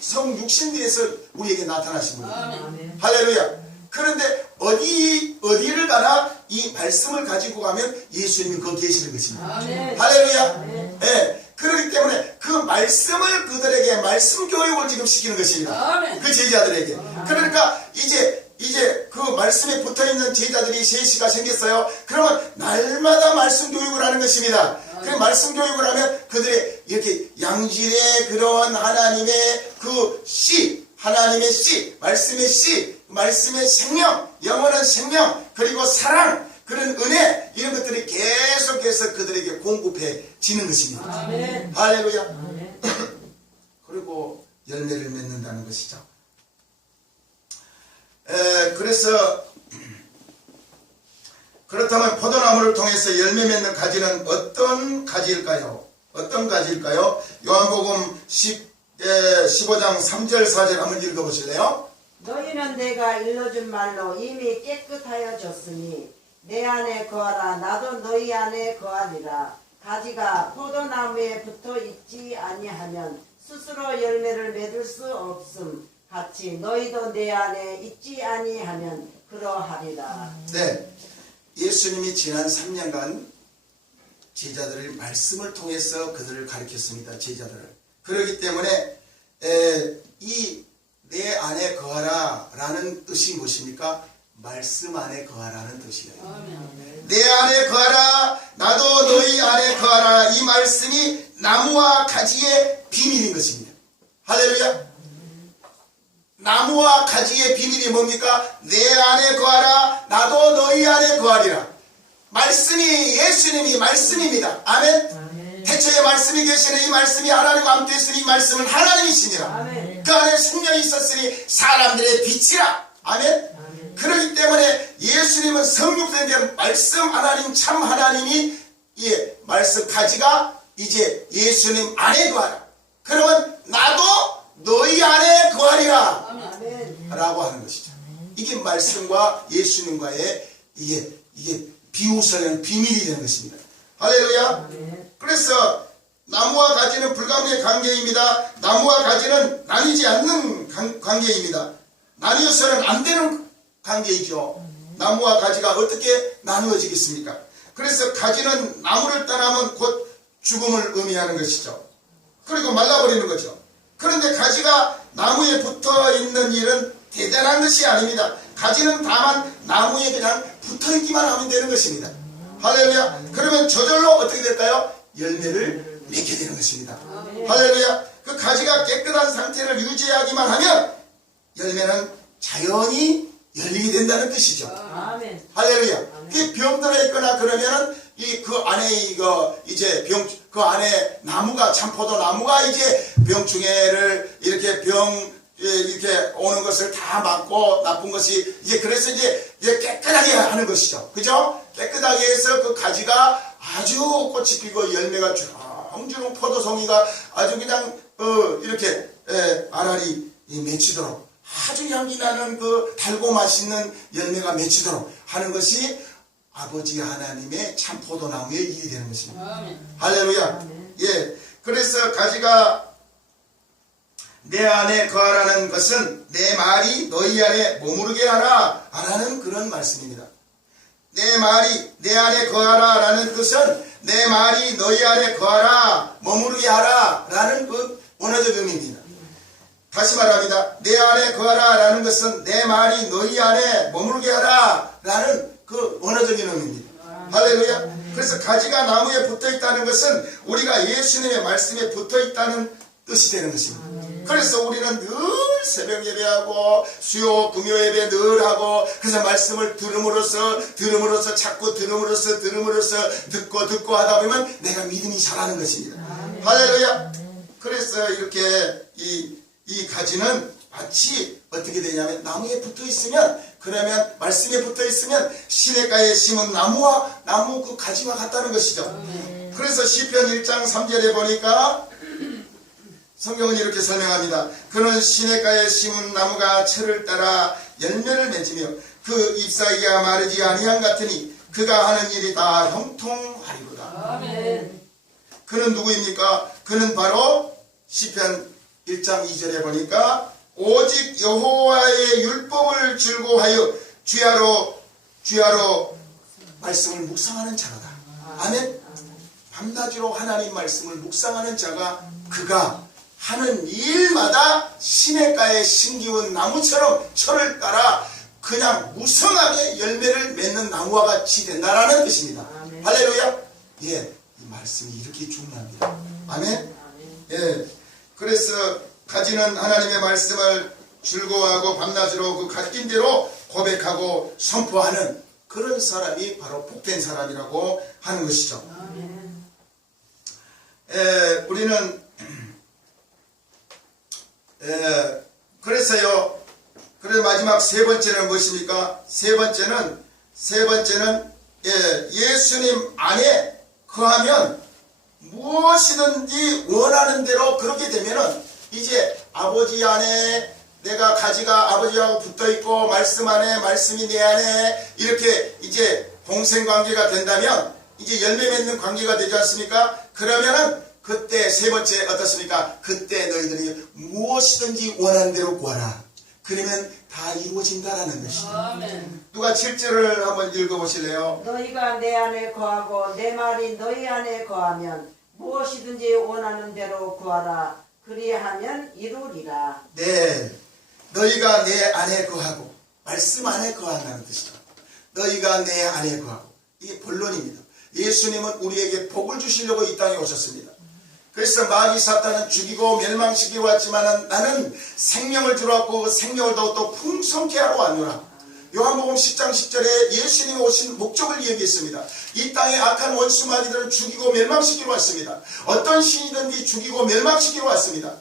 성육신돼서 우리에게 나타나신 분이에요. 할렐루야. 그런데 어디를 가나 이 말씀을 가지고 가면 예수님이 거기 계시는 것입니다. 할렐루야. 예. 그렇기 때문에 그 말씀을 그들에게 말씀 교육을 지금 시키는 것입니다. 그 제자들에게. 그러니까 이제 그 말씀에 붙어있는 제자들이 셋이가 생겼어요. 그러면 날마다 말씀 교육을 하는 것입니다. 그 말씀 교육을 하면 그들의 이렇게 양질의 그런 하나님의 그 씨, 하나님의 씨, 말씀의 씨, 말씀의 생명, 영원한 생명, 그리고 사랑, 그런 은혜, 이런 것들이 계속해서 그들에게 공급해지는 것입니다. 아멘. 할렐루야. 아멘. 그리고 열매를 맺는다는 것이죠. 그래서 그렇다면 포도나무를 통해서 열매 맺는 가지는 어떤 가지일까요? 어떤 가지일까요? 요한복음 15장 3절 4절 한번 읽어보실래요? 너희는 내가 일러준 말로 이미 깨끗하여 졌으니 내 안에 거하라. 나도 너희 안에 거하리라. 가지가 포도나무에 붙어 있지 아니하면 스스로 열매를 맺을 수 없음 같이 너희도 내 안에 있지 아니하면 그러하리라. 네, 예수님이 지난 3년간 제자들을 말씀을 통해서 그들을 가르쳤습니다. 제자들을. 그렇기 때문에 이 내 안에 거하라 라는 뜻이 무엇입니까? 말씀 안에 거하라는 뜻이에요. 내 안에 거하라. 나도 너희 안에 거하라. 이 말씀이 나무와 가지의 비밀인 것입니다. 할렐루야. 나무와 가지의 비밀이 뭡니까? 내 안에 거하라. 나도 너희 안에 거하리라. 말씀이 예수님이 말씀입니다. 아멘. 태초에 말씀이 계시는 이 말씀이 하나님과 함께 있으니 이 말씀은 하나님이시니라. 아멘. 그 안에 생명이 있었으니 사람들의 빛이라. 아멘. 그렇기 때문에 예수님은 성육된 말씀 하나님 참 하나님이 말씀 가지가 이제 예수님 안에 거하라. 그러면 나도 너희 안에 거하리라. 아멘. 라고 하는 것이죠. 이게 말씀과 예수님과의 이게 비우설의 비밀이 되는 것입니다. 할렐루야. 아멘. 그래서 나무와 가지는 불가분의 관계입니다. 나무와 가지는 나뉘지 않는 관계입니다. 나뉘어서는 안 되는 관계이죠. 나무와 가지가 어떻게 나누어지겠습니까? 그래서 가지는 나무를 떠나면 곧 죽음을 의미하는 것이죠. 그리고 말라버리는 거죠. 그런데 가지가 나무에 붙어 있는 일은 대단한 것이 아닙니다. 가지는 다만 나무에 그냥 붙어 있기만 하면 되는 것입니다. 할렐루야. 그러면 저절로 어떻게 될까요? 열매를 맺게 되는 것입니다. 할렐루야. 그 가지가 깨끗한 상태를 유지하기만 하면 열매는 자연히 열리게 된다는 뜻이죠. 아멘. 할렐루야. 그 병 들어 있거나 그러면은 그 안에 그 안에 나무가 참포도 나무가 이제 병충해를 이렇게 이렇게 오는 것을 다 막고 나쁜 것이 그래서 이제 깨끗하게 하는 것이죠. 그죠? 깨끗하게 해서 그 가지가 아주 꽃이 피고 열매가 주렁주렁 포도송이가 아주 그냥 이렇게 알알이 맺히도록 아주 향기 나는 그 달고 맛있는 열매가 맺히도록 하는 것이 아버지 하나님의 참 포도나무의 일이 되는 것입니다. 할렐루야. 예. 그래서 가지가 내 안에 거하라는 것은 내 말이 너희 안에 머무르게 하라 라는 그런 말씀입니다. 내 말이 내 안에 거하라 라는 뜻은 내 말이 너희 안에 거하라 머무르게 하라 라는 그 원어적 의미입니다. 다시 말합니다. 내 안에 거하라 라는 것은 내 말이 너희 안에 머무르게 하라 라는 그 원어적인 의미입니다. 할렐루야. 그래서 가지가 나무에 붙어 있다는 것은 우리가 예수님의 말씀에 붙어 있다는 뜻이 되는 것입니다. 그래서 우리는 늘 새벽 예배하고 수요 금요 예배 늘 하고, 그래서 말씀을 들음으로써 자꾸 들음으로써 듣고 하다 보면 내가 믿음이 자라는 것입니다. 할렐루야. 그래서 이렇게 이 가지는 마치 어떻게 되냐면 나무에 붙어 있으면, 그러면 말씀에 붙어 있으면 시냇가에 심은 나무 그 가지와 같다는 것이죠. 그래서 시편 1장 3절에 보니까 성경은 이렇게 설명합니다. 그는 시냇가에 심은 나무가 철을 따라 열매를 맺으며 그 잎사귀가 마르지 아니함 같으니 그가 하는 일이 다 형통하리로다. 아멘. 그는 누구입니까? 그는 바로 시편 1장 2절에 보니까 오직 여호와의 율법을 즐거워하여 주야로 말씀을 묵상하는 자로다. 아멘. 밤낮으로 하나님 말씀을 묵상하는 자가 그가 하는 일마다 시냇가에 심기운 나무처럼 철을 따라 그냥 무성하게 열매를 맺는 나무와 같이 된다라는 뜻입니다. 아멘. 할렐루야. 예, 이 말씀이 이렇게 중요합니다. 아멘. 예, 그래서 가지는 하나님의 말씀을 즐거워하고 밤낮으로 그 가진 대로 고백하고 선포하는 그런 사람이 바로 복된 사람이라고 하는 것이죠. 우리는 그래서요. 그래서 마지막 세 번째는 무엇입니까? 세 번째는 예수님 안에 거하면 무엇이든지 원하는 대로 그렇게 되면은 이제 아버지 안에 내가 가지가 아버지하고 붙어 있고 말씀 안에 말씀이 내 안에 이렇게 이제 동생관계가 된다면 이제 열매 맺는 관계가 되지 않습니까? 그러면은 그때 세 번째 어떻습니까? 그때 너희들이 무엇이든지 원하는 대로 구하라. 그러면 다 이루어진다라는 것이죠. 누가 7절을 한번 읽어보실래요? 너희가 내 안에 거하고 내 말이 너희 안에 거하면 무엇이든지 원하는 대로 구하라. 그리하면 이루리라. 네, 너희가 내 안에 거하고 말씀 안에 거한다는 뜻이죠. 너희가 내 안에 거하고, 이게 본론입니다. 예수님은 우리에게 복을 주시려고 이 땅에 오셨습니다. 그래서 마귀 사탄은 죽이고 멸망시키고 왔지만 나는 생명을 주러왔고 생명을 또 풍성케 하러 왔노라. 요한복음 10장 10절에 예수님이 오신 목적을 이야기했습니다. 이 땅에 악한 원수 마귀들은 죽이고 멸망시키러 왔습니다. 어떤 신이든지 죽이고 멸망시키러 왔습니다.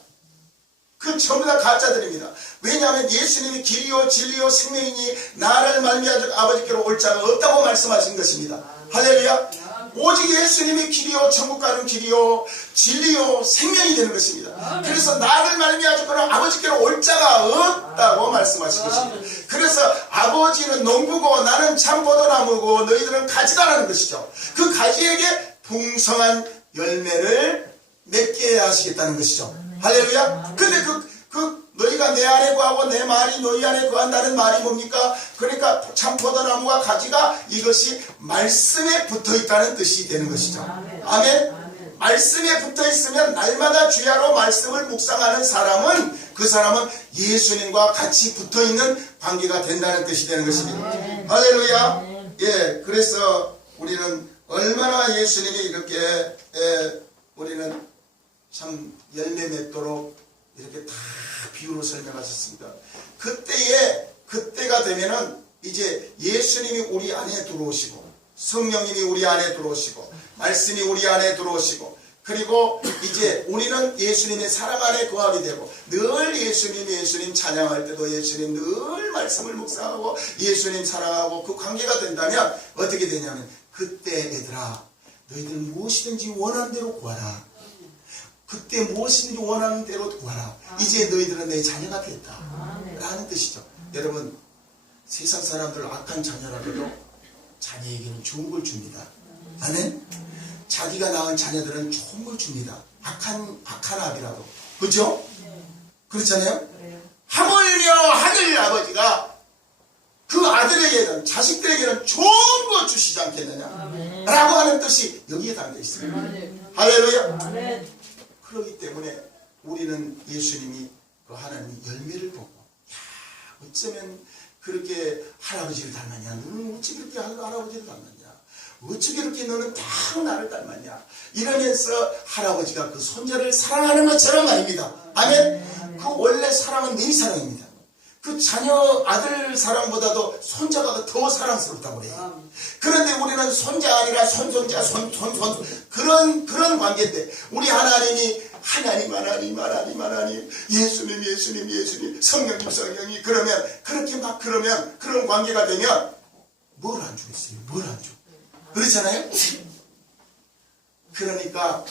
그 전부 다 가짜들입니다. 왜냐하면 예수님이 길이요 진리요 생명이니 나를 말미암아 아버지께로 올 자가 없다고 말씀하신 것입니다. 할렐루야. 오직 예수님이 길이요 천국 가는 길이요 진리요 생명이 되는 것입니다. 그래서 나를 말미암아 아버지께로 올 자가 없다고 말씀하신 것입니다. 그래서 아버지는 농부고 나는 참 포도나무고 너희들은 가지다라는 것이죠. 그 가지에게 풍성한 열매를 맺게 하시겠다는 것이죠. 할렐루야. 근데 너희가 내 안에 거하고 내 말이 너희 안에 거한다는 말이 뭡니까? 그러니까 참포도나무와 가지가 이것이 말씀에 붙어 있다는 뜻이 되는 것이죠. 아멘. 말씀에 붙어 있으면 날마다 주야로 말씀을 묵상하는 사람은 그 사람은 예수님과 같이 붙어 있는 관계가 된다는 뜻이 되는 것입니다. 할렐루야. 예, 그래서 우리는 얼마나 예수님이 이렇게 우리는 참 열매 맺도록 이렇게 다 비유로 설명하셨습니다. 그때가 되면은 이제 예수님이 우리 안에 들어오시고 성령님이 우리 안에 들어오시고 말씀이 우리 안에 들어오시고 그리고 이제 우리는 예수님의 사랑 안에 거하게 되고 늘 예수님 찬양할 때도 예수님 늘 말씀을 묵상하고 예수님 사랑하고 그 관계가 된다면 어떻게 되냐면 그때 얘들아 너희들 무엇이든지 원하는 대로 구하라. 그때 무엇이든지 원하는 대로 구하라. 이제 너희들은 내 자녀가 됐다 라는 뜻이죠. 여러분 세상 사람들 악한 자녀라도 자녀에게는 좋은 걸 줍니다. 아멘. 자기가 낳은 자녀들은 좋은 걸 줍니다. 악한 아비라도. 그렇죠? 그렇잖아요. 하물며 하늘 아버지가 그 아들에게는 자식들에게는 좋은 거 주시지 않겠느냐 라고 하는 뜻이 여기에 담겨 있습니다. 할렐루야. 그렇기 때문에 우리는 예수님이 그 하나님 열매를 보고 어쩌면 그렇게 할아버지를 닮았냐 너는 어찌 그렇게 할아버지를 닮았냐 어떻게 이렇게 너는 딱 나를 닮았냐 이러면서 할아버지가 그 손자를 사랑하는 것처럼 말입니다. 아멘. 그 원래 사랑은 내 사랑입니다. 그 자녀 아들 사랑보다도 손자가 더 사랑스럽다고 그래요. 그런데 우리는 손자 아니라 손손자 그런 관계인데 우리 하나님이 하나님 예수님 성령님 그러면 그렇게 막 그러면 그런 관계가 되면 뭘 안 주겠어요? 뭘 안 줘? 그렇잖아요? 그러니까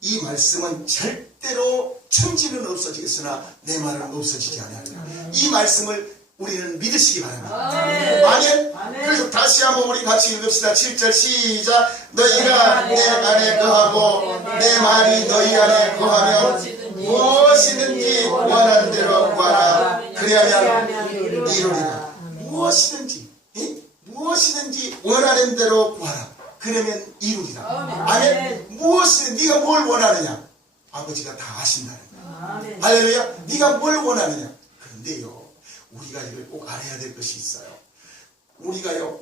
이 말씀은 절대로 천지는 없어지겠으나 내 말은 없어지지 않아요. 이 말씀을 우리는 믿으시기 바랍니다. 아멘. 그래서 다시 한번 우리 같이 읽읍시다. 7절 시작. 너희가 내 안에 거하고 내 말이 너희 안에 거하면 무엇이든지 원하는 대로 구하라. 그리하면 이루리라. 무엇이든지 원하는 대로 구하라. 그러면 이루리라. 아멘. 무엇이든 네가 뭘 원하느냐 아버지가 다 아신다는 거야. 할렐루야. 네가 뭘 원하느냐. 그런데요 우리가 이걸 꼭 알아야 될 것이 있어요. 우리가요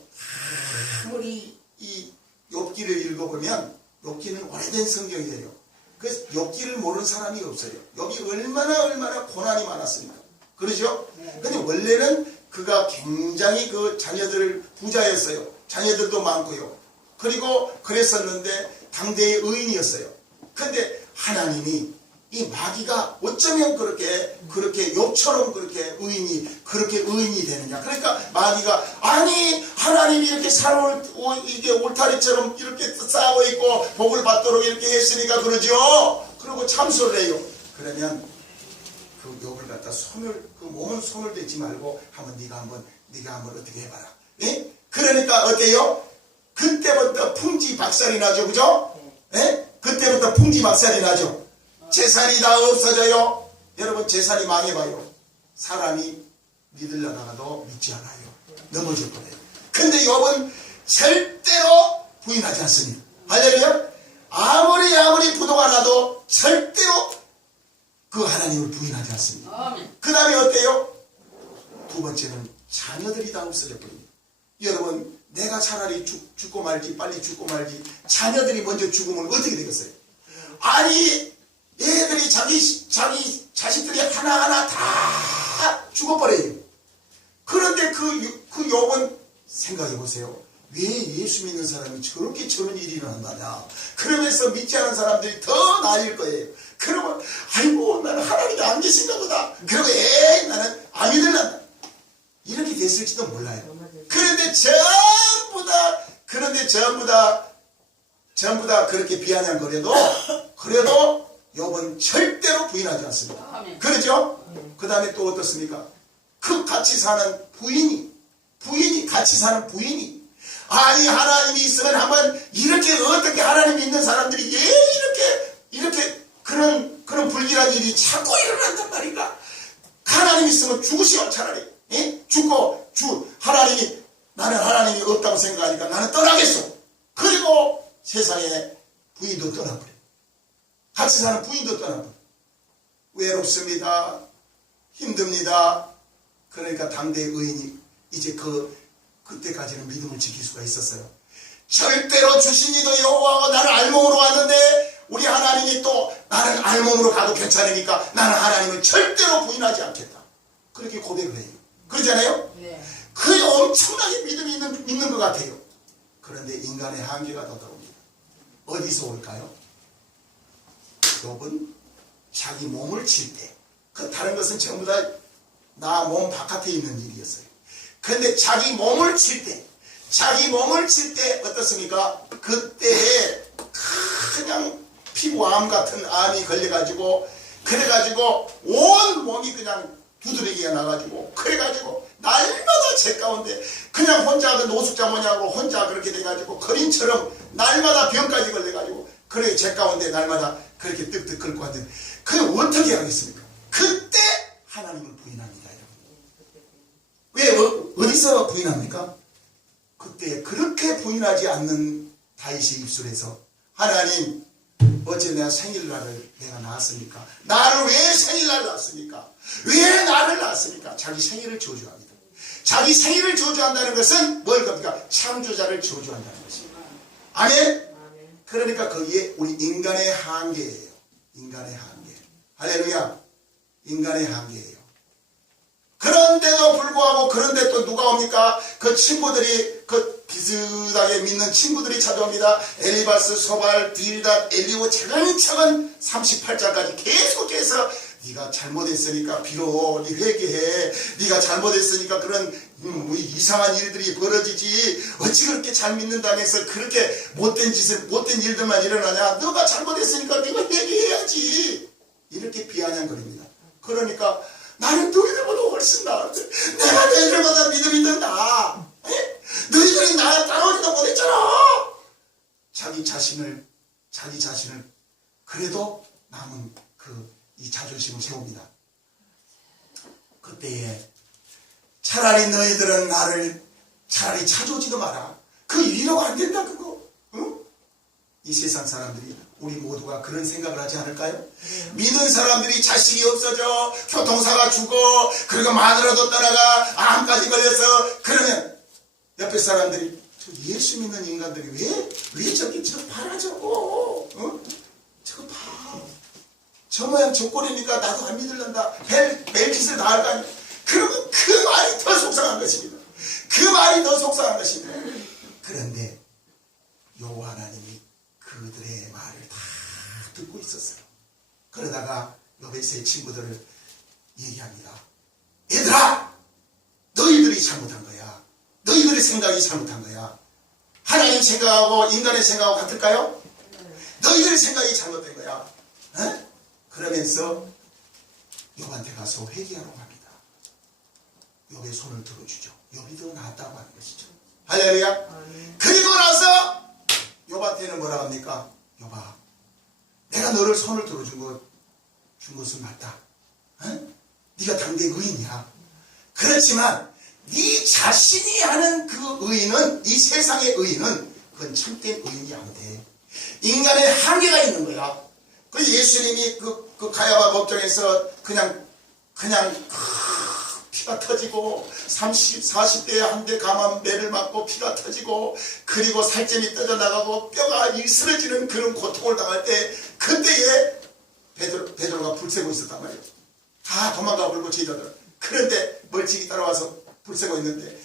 아무리 이 욥기를 읽어보면 욥기는 오래된 성경이에요. 그래서 욥기를 모르는 사람이 없어요. 욥이 얼마나 고난이 많았습니까? 그러죠? 근데 원래는 그가 굉장히 그 자녀들 부자였어요. 자녀들도 많고요. 그리고 그랬었는데 당대의 의인이었어요. 근데 하나님이 이 마귀가 어쩌면 그렇게 욥처럼 그렇게 의인이 되느냐. 그러니까 마귀가 아니 하나님이 이렇게 이게 울타리처럼 이렇게 쌓고 있고 복을 받도록 이렇게 했으니까 그러죠. 그리고 참소를 해요. 그러면 그 욥을 갖다 몸은 손을 대지 말고 네가 한번 어떻게 해봐라. 예? 그러니까 어때요? 그때부터 풍지박살이 나죠. 그죠? 예? 그때부터 풍지박살이 나죠. 재산이 다 없어져요. 여러분 재산이 망해봐요. 사람이 믿으려다가도 믿지 않아요. 넘어질 거예요. 근데 욥은 절대로 부인하지 않습니다. 할렐루야. 아무리 부도가 나도 절대로 그 하나님을 부인하지 않습니다. 그 다음에 어때요? 두 번째는 자녀들이 다 없어져버립니다. 여러분 내가 차라리 죽고 말지 빨리 죽고 말지 자녀들이 먼저 죽으면 어떻게 되겠어요? 아니 얘들이 자기 자식들이 하나하나 다 죽어버려요. 그런데 그 욥은 생각해보세요. 왜 예수 믿는 사람이 저런 일이 일어난다냐. 그러면서 믿지 않은 사람들이 더 나일 거예요. 그러면 아이고 나는 하나님이 안 계신가 보다. 그리고 나는 안 믿을란다. 이렇게 됐을지도 몰라요. 그런데 전부 다 그렇게 비아냥거려도 그래도 욥은 절대로 부인하지 않습니다. 그렇죠? 그 다음에 또 어떻습니까? 그 같이 사는 부인이 아니 하나님이 있으면 한번 이렇게 어떻게 하나님 믿는 사람들이 이렇게 그런 불길한 일이 자꾸 일어난단 말인가? 하나님 있으면 죽으시오 차라리. 예? 죽고 나는 하나님이 없다고 생각하니까 나는 떠나겠어. 그리고 세상에 부인도 떠나버려. 같이 사는 부인도 떠나버려. 외롭습니다. 힘듭니다. 그러니까 당대의 의인이 이제 그때까지는 믿음을 지킬 수가 있었어요. 절대로 주신 이도 여호와가 나를 알몸으로 왔는데 우리 하나님이 또 나는 알몸으로 가도 괜찮으니까 나는 하나님을 절대로 부인하지 않겠다. 그렇게 고백을 해요. 그러잖아요? 네. 그게 엄청나게 믿음이 있는 것 같아요. 그런데 인간의 한계가 더 들어옵니다. 어디서 올까요? 욥은 자기 몸을 칠 때, 다른 것은 전부 다 나 몸 바깥에 있는 일이었어요. 그런데 자기 몸을 칠 때 어떻습니까? 그때에 그냥 피부암 같은 암이 걸려가지고 그래가지고 온 몸이 그냥 두드러기가 나가지고 그래가지고 날마다 제 가운데 그냥 혼자 그 노숙자 뭐냐고 혼자 그렇게 돼가지고 거린처럼 날마다 병까지 걸려가지고 그래 제 가운데 날마다 그렇게 뜩뜩 끓고 하는데 그게 어떻게 하겠습니까? 그때 하나님을 부인합니다. 여러분. 왜 어디서 부인합니까? 그때 그렇게 부인하지 않는 다윗의 입술에서 하나님 어째 내가 생일날을 내가 낳았습니까? 나를 왜 생일날 낳았습니까? 왜 나를 낳았습니까? 자기 생일을 저주합니다. 자기 생일을 저주한다는 것은 뭘 겁니까? 창조자를 저주한다는 것입니다. 아멘. 그러니까 거기에 우리 인간의 한계예요. 인간의 한계. 할렐루야. 인간의 한계예요. 그런데도 불구하고 그런데 또 누가 옵니까? 그 친구들이 그 비슷하게 믿는 친구들이 찾아옵니다. 엘리바스, 소발, 빌닷, 엘리오 차근차근 38장까지 계속해서 네가 잘못했으니까 비록 네 회개해. 네가 잘못했으니까 그런 이상한 일들이 벌어지지. 어찌 그렇게 잘 믿는다면서 그렇게 못된 일들만 일어나냐. 너가 잘못했으니까 네가 회개해야지. 이렇게 비아냥거립니다. 그러니까 나는 너희들보다 훨씬 나은데 내가 너희들보다 믿음이 더 나아. 너희들이 나 따라오지도 못했잖아. 자기 자신을 그래도 남은 이 자존심을 세웁니다. 그때에 차라리 너희들은 나를 차라리 찾아오지도 마라. 그 위로가 안 된다 그거. 응? 이 세상 사람들이 우리 모두가 그런 생각을 하지 않을까요? 믿는 사람들이 자식이 없어져, 교통사가 죽어, 그리고 마누라도 떠나가, 암까지 걸려서, 그러면 옆에 사람들이 저 예수 믿는 인간들이 왜 저기 저 봐라 저거, 어? 저거 봐. 저 모양 저 꼴이니까 나도 안 믿을란다. 벨짓을 다 할 거 아니야. 그러면 그 말이 더 속상한 것입니다. 그 말이 더 속상한 것입니다. 그런데 여호와 하나님이 그들의 말을 다 듣고 있었어요. 그러다가 욥의 세 친구들을 얘기합니다. 얘들아, 너희들이 잘못한 거야. 너희들의 생각이 잘못한 거야. 하나님 생각하고 인간의 생각하고 같을까요? 너희들의 생각이 잘못된 거야. 어? 그러면서 욥한테 가서 회개하라고 합니다. 욥의 손을 들어주죠. 욥이 더 낫다고 하는 것이죠. 할렐루야. 그리고 나서 욥한테는 뭐라 합니까? 욥아, 내가 너를 손을 들어준 것은 맞다. 어? 네가 당대 의인이야. 그렇지만 네 자신이 하는 그 의인은, 이 세상의 의인은 그건 참된 의인이 안 돼. 인간의 한계가 있는 거야. 그 예수님이 그 가야바 법정에서 그냥 피가 터지고 40대에 한 대 감한 매를 맞고 피가 터지고 그리고 살점이 떠져나가고 뼈가 일스러지는 그런 고통을 당할 때 그때에 베드로가 불 쐬고 있었단 말이에요. 다 도망가 버리고 제자들. 그런데 멀찍이 따라와서 불 쐬고 있는데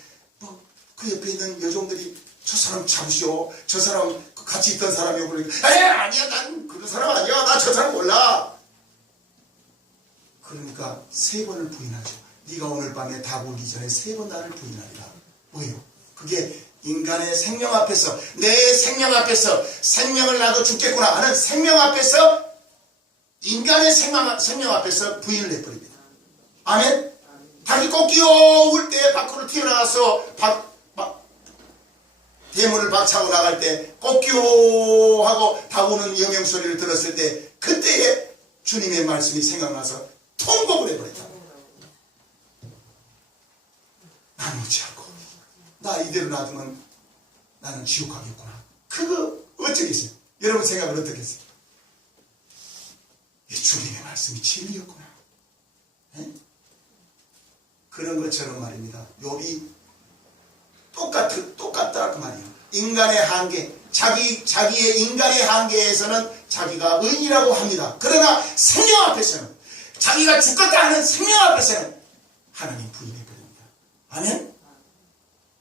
그 옆에 있는 여종들이 저 사람 잡으시오. 저 사람 같이 있던 사람이오. 그러니까 아니야, 난 그런 사람 아니야. 나 저 사람 몰라. 그러니까 3번을 부인하죠. 네가 오늘 밤에 다 울기 전에 3번 나를 부인하리라. 뭐예요? 그게 인간의 생명 앞에서, 내 생명 앞에서 생명을 나도 죽겠구나 하는 생명 앞에서, 인간의 생명 앞에서 부인을 해버립니다. 아멘? 닭이 꽃기어 울 때 밖으로 튀어나가서 대문을 박차고 나갈 때 꽃기어 하고 닭 우는 영영소리를 들었을 때 그때에 주님의 말씀이 생각나서 통곡을 해버렸다. 난 어찌하고 나 이대로 놔두면 나는 지옥 가겠구나. 그거 어쩌겠어요? 여러분 생각은 어떻겠어요? 이 주님의 말씀이 진리였구나. 에? 그런 것처럼 말입니다. 욥이 똑같다 그 말이에요. 인간의 한계, 자기의 인간의 한계에서는 자기가 의인이라고 합니다. 그러나 생명 앞에서는, 자기가 죽겠다 하는 생명 앞에서는 하나님 부인해버립니다. 아멘?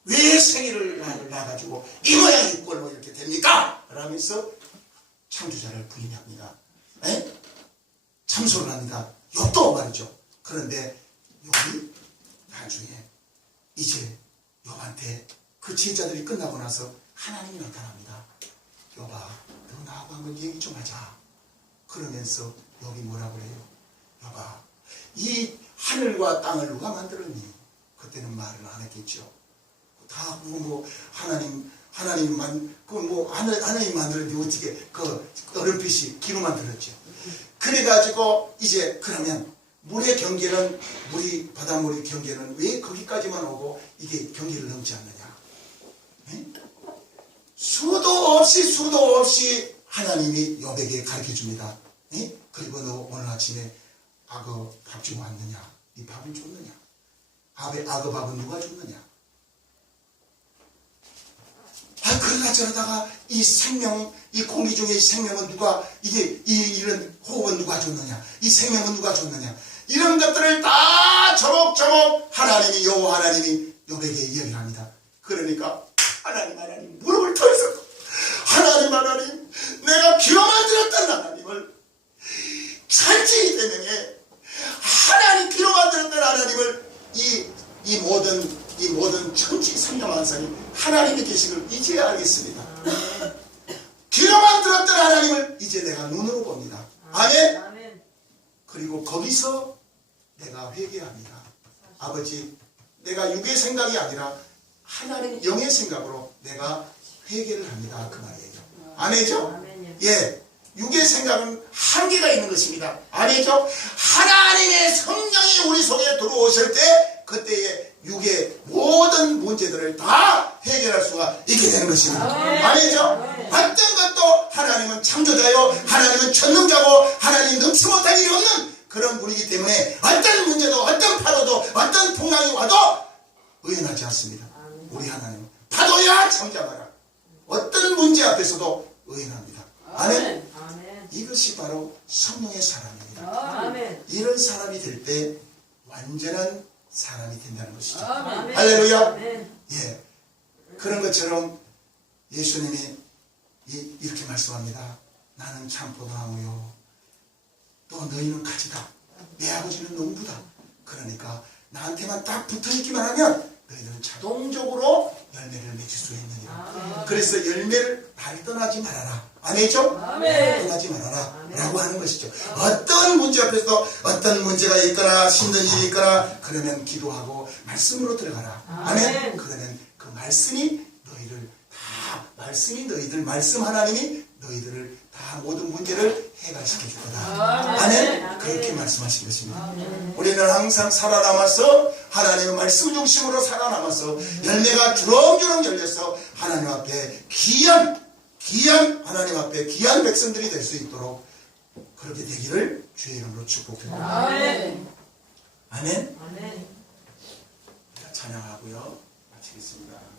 왜 생일을 낳아가지고 이 모양 이 꼴 뭐 이렇게 됩니까? 라면서 창조자를 부인합니다. 에? 참소를 합니다. 욥도 말이죠. 그런데 욥이 나중에 이제 욥한테 그 제자들이 끝나고 나서 하나님이 나타납니다. 욥아, 너 나하고 한번 얘기 좀 하자. 그러면서 욥이 뭐라고 해요? 욥아, 이 하늘과 땅을 누가 만들었니? 그때는 말을 안 했겠죠. 다 하나님 만들었는데 어떻게 그 얼음빛이 기로 만들었죠. 그래가지고 이제 그러면 물의 경계는, 바닷물의 경계는 왜 거기까지만 오고 이게 경계를 넘지 않느냐? 네? 수도 없이 하나님이 욥에게 가르쳐 줍니다. 네? 그리고 너 오늘 아침에 악어 밥 주고 왔느냐? 네 밥을 줬느냐? 악어 밥은 누가 줬느냐? 그래가지고 내가 저러다가 이 생명, 이 공기 중에 이 생명은 누가, 이런 호흡은 누가 줬느냐, 이 생명은 누가 줬느냐, 이런 것들을 다 조목조목 하나님이, 여호와 하나님이 욥에게 이야기를 합니다. 그러니까 하나님 무릎을 털썩, 하나님 내가 귀로만 들었던 하나님을 찬지 대명에 하나님 귀로만 들었던 하나님을 이 모든 천지 삼려만상이 하나님의 계시를 이제야 알겠습니다. 귀로만 들었던 하나님을 이제 내가 눈으로 봅니다. 아멘. 아멘. 그리고 거기서 내가 회개합니다. 아버지, 내가 육의 생각이 아니라 하나님 영의 생각으로 내가 회개를 합니다. 그 말이에요. 아멘이죠? 아멘이요. 예. 육의 생각은 한계가 있는 것입니다. 아니죠? 하나님의 성령이 우리 속에 들어오실 때 그때에 육의 모든 문제들을 다 해결할 수가 있게 되는 것입니다. 아니죠? 어떤 것도 하나님은 창조자요, 하나님은 전능자고, 하나님 능치 못할 일이 없는 그런 분이기 때문에 어떤 문제도, 어떤 파도도, 어떤 풍랑이 와도 의연하지 않습니다. 우리 하나님은 파도야 잠잠하라. 어떤 문제 앞에서도 의연합니다. 아멘. 아멘. 이것이 바로 성령의 사람입니다. 아멘. 이런 사람이 될 때 완전한 사람이 된다는 것이죠. 아멘. 할렐루야. 아멘. 예. 그런 것처럼 예수님이 이렇게 말씀합니다. 나는 참포도나무요, 또 너희는 가지다. 내 아버지는 농부다. 그러니까 나한테만 딱 붙어있기만 하면 너희들은 자동적으로 열매를 맺을 수 있느니라. 그래서 열매를 날 떠나지 말아라. 아멘이죠? 떠나지 말아라. 라고 하는 것이죠. 어떤 문제 앞에서도 어떤 문제가 있거나 힘든 일이 있거나 그러면 기도하고 말씀으로 들어가라. 아멘. 그러면 그 말씀이 말씀 하나님이 너희들을 다 모든 문제를 해결시켜 줄 거다. 아멘. 그렇게 말씀하신 것입니다. 우리는 항상 살아남아서 하나님의 말씀 중심으로 살아남아서 열매가 주렁주렁 열려서 하나님 앞에 귀한 하나님 앞에 귀한 백성들이 될 수 있도록 그렇게 되기를 주의 이름으로 축복합니다. 아멘. 아멘. 아멘. 찬양하고요. 마치겠습니다.